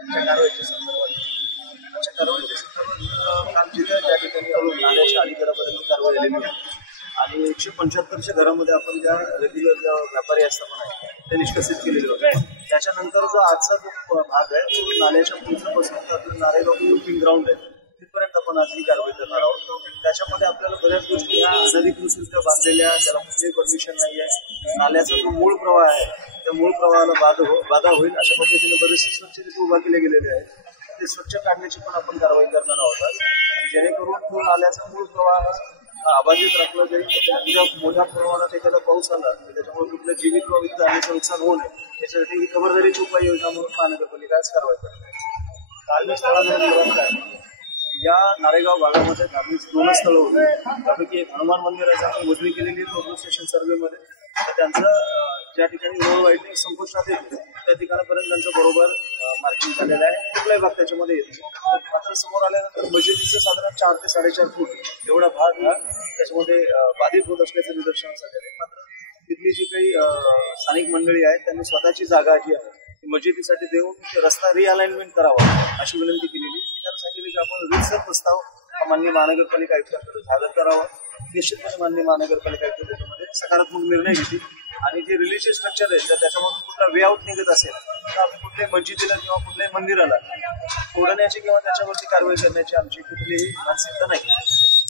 कारवाईच्या संदर्भात काल जिथे ज्या ठिकाणी नाल्याच्या अलीकडापर्यंत कारवाई झालेली होती आणि 175च्या घरामध्ये आपण ज्या रेग्युलर ज्या व्यापारी आस्थापना ते निष्कासित केलेले होते. त्याच्यानंतर जो आजचा जो भाग आहे तो नाल्याच्या पुढच्यापासून आपलं नारेगाव पिंग ग्राउंड आहे तिथपर्यंत आपण आज ही कारवाई करणार आहोत. त्याच्यामध्ये आपल्याला बऱ्याच गोष्टी ह्या अनधिकृतरित्या बांधलेल्या, त्याला कुठलीही परमिशन नाही आहे, नाल्याचा जो मूळ प्रवाह आहे त्या मूळ प्रवाहाला बाधा होईल अशा पद्धतीने बरेचसे स्वच्छतेचे उभा केले गेलेले आहेत. ते स्वच्छ काढण्याची पण आपण कारवाई करणार आहोत आज, जेणेकरून तो नाल्याचा मूळ प्रवाह अबाधित राखला जाईल. उद्या मोठ्या प्रमाणात एखादा पाऊस आला तर त्याच्यामुळे कुठल्या जीवित व वित्त हानीचं नुकसान होऊ नये याच्यासाठी ही खबरदारीची उपाययोजना म्हणून महानगरपालिका आज कारवाई करते. धार्मिक स्थळांवर या नारेगाव भागामध्ये धार्मिक 2 स्थळं होती. त्यापैकी एक हनुमान मंदिराची आपण मोजणी केलेली आहे स्टेशन सर्व्हेमध्ये. तर त्यांचं ज्या ठिकाणी रोड वाईटनिंग संपुष्टात येते त्या ठिकाणापर्यंत त्यांचं बरोबर मार्किंग झालेलं आहे. कुठलाही भाग त्याच्यामध्ये येतो. मात्र समोर आल्यानंतर मशिदीचे साधारण 4 ते 4.5 फूट एवढा भाग हा त्याच्यामध्ये बाधित होत असल्याचं निदर्शनास आलेलं आहे. मात्र तिथली जी काही स्थानिक मंडळी आहेत त्यांनी स्वतःची जागा जी आहे मशिदीसाठी देऊन रस्ता रिअलाइनमेंट करावा अशी विनंती केलेली. त्यांना सांगितले की आपण रितसर प्रस्ताव माननीय महानगरपालिका आयुक्तांकडे सादर करावा. निश्चितपणे माननीय महानगरपालिका आयुक्त त्याच्यामध्ये सकारात्मक निर्णय घेतील आणि जे रिलीजियस स्ट्रक्चर आहे तर त्याच्यामधून कुठला वे आउट निघत असेल तर आपण कुठल्याही मस्जिदीला किंवा कुठल्याही मंदिराला तोडण्याची किंवा त्याच्यावरती कारवाई करण्याची आमची कुठलीही मानसिकता नाही.